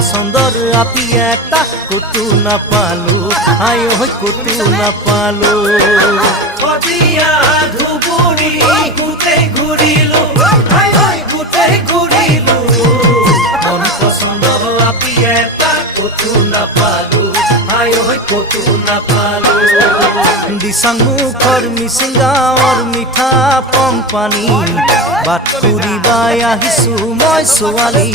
পছন্দৰ আপি এটা কতো নাপালো আই ঐ কতো নাপালো কতিয়া ধুবুৰী গোটেই ঘূৰিলো আই ঐ গোটেই ঘূৰিলো মন পছন্দৰ আপি এটা কতো নাপালো আই ঐ কতো নাপালো দিচাং মুখৰ মিচিং গাঁৱৰ মিঠা পং পানী বাট ফুৰিবাই আহিছো মই ছোৱালী